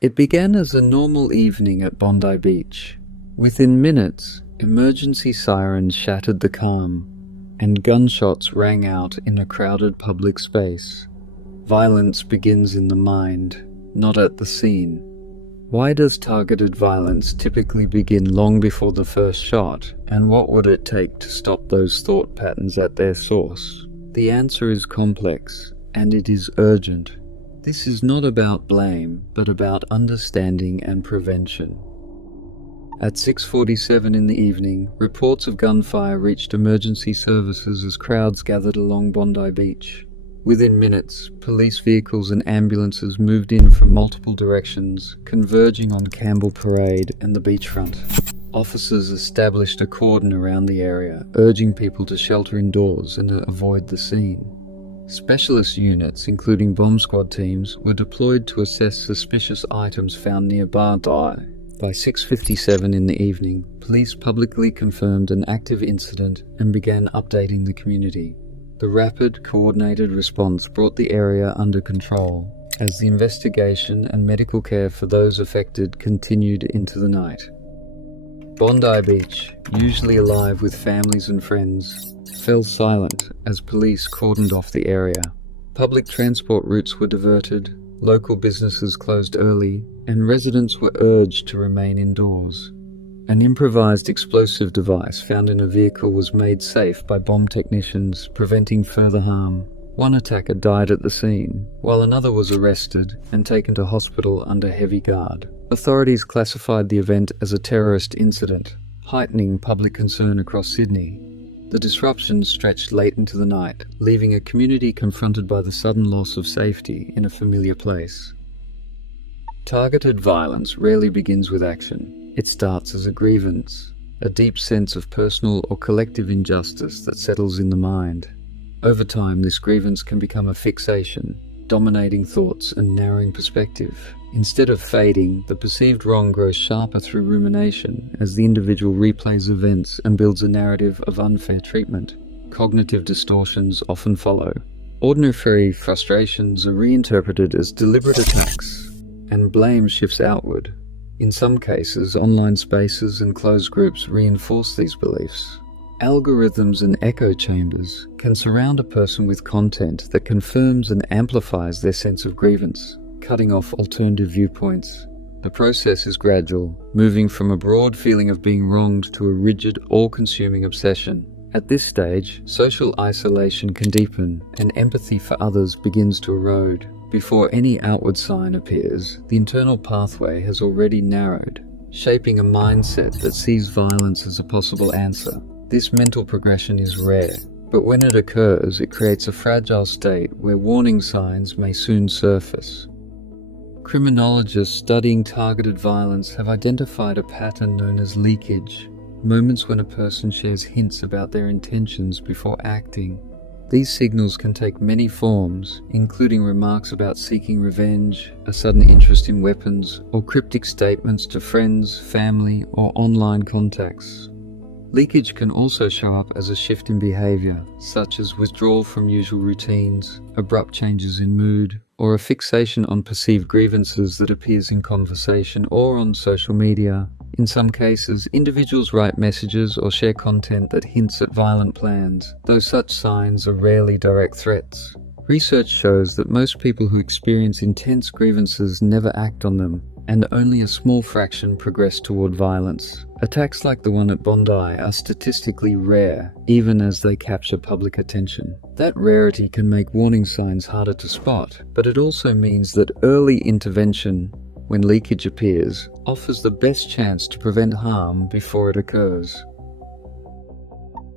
It began as a normal evening at Bondi Beach. Within minutes, emergency sirens shattered the calm, and gunshots rang out in a crowded public space. Violence begins in the mind, not at the scene. Why does targeted violence typically begin long before the first shot, and what would it take to stop those thought patterns at their source? The answer is complex, and it is urgent. This is not about blame, but about understanding and prevention. At 6:47 in the evening, reports of gunfire reached emergency services as crowds gathered along Bondi Beach. Within minutes, police vehicles and ambulances moved in from multiple directions, converging on Campbell Parade and the beachfront. Officers established a cordon around the area, urging people to shelter indoors and avoid the scene. Specialist units, including bomb squad teams, were deployed to assess suspicious items found nearby. By 6:57 in the evening, police publicly confirmed an active incident and began updating the community. The rapid, coordinated response brought the area under control, as the investigation and medical care for those affected continued into the night. Bondi Beach, usually alive with families and friends, fell silent as police cordoned off the area. Public transport routes were diverted, local businesses closed early, and residents were urged to remain indoors. An improvised explosive device found in a vehicle was made safe by bomb technicians, preventing further harm. One attacker died at the scene, while another was arrested and taken to hospital under heavy guard. Authorities classified the event as a terrorist incident, heightening public concern across Sydney. The disruptions stretched late into the night, leaving a community confronted by the sudden loss of safety in a familiar place. Targeted violence rarely begins with action. It starts as a grievance, a deep sense of personal or collective injustice that settles in the mind. Over time, this grievance can become a fixation, dominating thoughts and narrowing perspective. Instead of fading, the perceived wrong grows sharper through rumination as the individual replays events and builds a narrative of unfair treatment. Cognitive distortions often follow. Ordinary frustrations are reinterpreted as deliberate attacks, and blame shifts outward. In some cases, online spaces and closed groups reinforce these beliefs. Algorithms and echo chambers can surround a person with content that confirms and amplifies their sense of grievance, cutting off alternative viewpoints. The process is gradual, moving from a broad feeling of being wronged to a rigid, all-consuming obsession. At this stage, social isolation can deepen, and empathy for others begins to erode. Before any outward sign appears, the internal pathway has already narrowed, shaping a mindset that sees violence as a possible answer. This mental progression is rare, but when it occurs, it creates a fragile state where warning signs may soon surface. Criminologists studying targeted violence have identified a pattern known as leakage, moments when a person shares hints about their intentions before acting. These signals can take many forms, including remarks about seeking revenge, a sudden interest in weapons, or cryptic statements to friends, family, or online contacts. Leakage can also show up as a shift in behavior, such as withdrawal from usual routines, abrupt changes in mood, or a fixation on perceived grievances that appears in conversation or on social media. In some cases, individuals write messages or share content that hints at violent plans, though such signs are rarely direct threats. Research shows that most people who experience intense grievances never act on them, and only a small fraction progress toward violence. Attacks like the one at Bondi are statistically rare, even as they capture public attention. That rarity can make warning signs harder to spot, but it also means that early intervention, when leakage appears, offers the best chance to prevent harm before it occurs.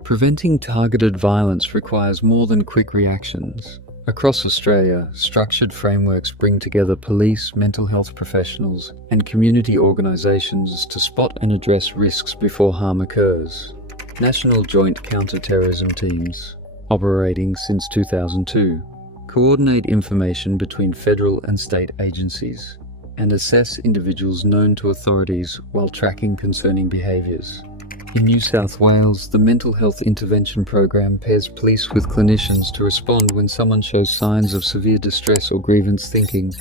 Preventing targeted violence requires more than quick reactions. Across Australia, structured frameworks bring together police, mental health professionals, and community organisations to spot and address risks before harm occurs. National Joint Counter-Terrorism Teams, operating since 2002, coordinate information between federal and state agencies, and assess individuals known to authorities while tracking concerning behaviours. In New South Wales, the Mental Health Intervention Program pairs police with clinicians to respond when someone shows signs of severe distress or grievance thinking.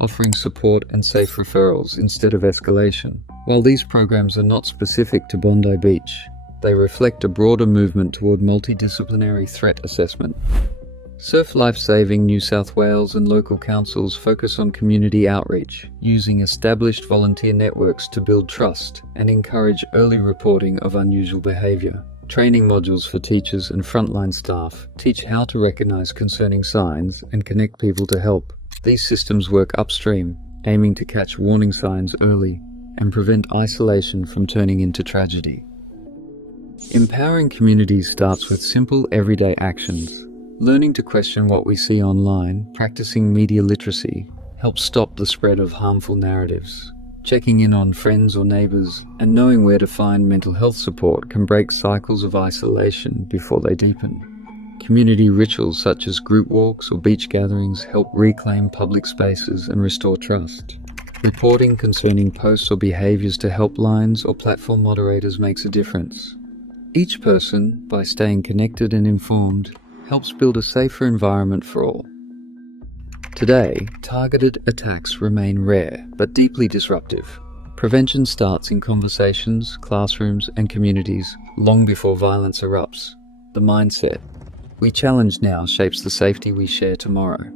offering support and safe referrals instead of escalation. While these programs are not specific to Bondi Beach, they reflect a broader movement toward multidisciplinary threat assessment. Surf Life Saving New South Wales and local councils focus on community outreach, using established volunteer networks to build trust and encourage early reporting of unusual behaviour. Training modules for teachers and frontline staff teach how to recognise concerning signs and connect people to help. These systems work upstream, aiming to catch warning signs early and prevent isolation from turning into tragedy. Empowering communities starts with simple everyday actions. Learning to question what we see online, practicing media literacy, helps stop the spread of harmful narratives. Checking in on friends or neighbours and knowing where to find mental health support can break cycles of isolation before they deepen. Community rituals such as group walks or beach gatherings help reclaim public spaces and restore trust. Reporting concerning posts or behaviours to helplines or platform moderators makes a difference. Each person, by staying connected and informed, helps build a safer environment for all. Today, targeted attacks remain rare but deeply disruptive. Prevention starts in conversations, classrooms, and communities long before violence erupts. The mindset we challenge now shapes the safety we share tomorrow.